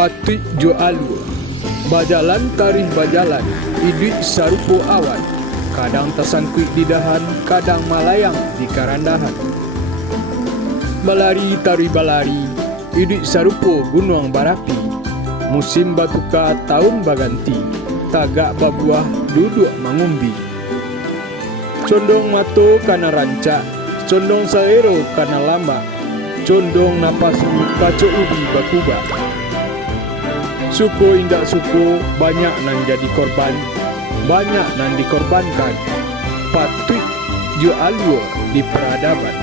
Patut jo alur, bajalan tarikh bajalan, iduit sarupo awan, kadang tersangkut di dahan, kadang malayang di karandahan. Balari tarikh balari, iduit sarupo gunung barapi, musim batuka tahun baganti, tagak babuah duduk mangumbi. Condong mato kana rancak, condong saero kana lama, condong napasu kacok ubi bakuba. Suku indak suku banyak nan jadi korban, banyak nan dikorbankan. Patut jo alur di peradaban.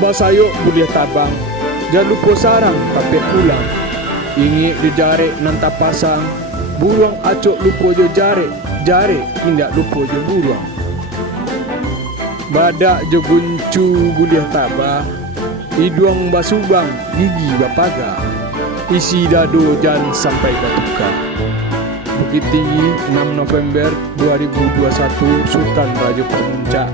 Basayok boleh tabang, jangan lupa sarang tapi pulang. Ingik jo jarek nan tak pasang, buruang acok lupa jo jarek, jarek indak lupa jo buruang. Badak jo guncu boleh tabah, hidung basubang gigi bapaga, isi dado jan sampai batuka. Bukit Tinggi 6 November 2021, Sultan Raja Pamuncak.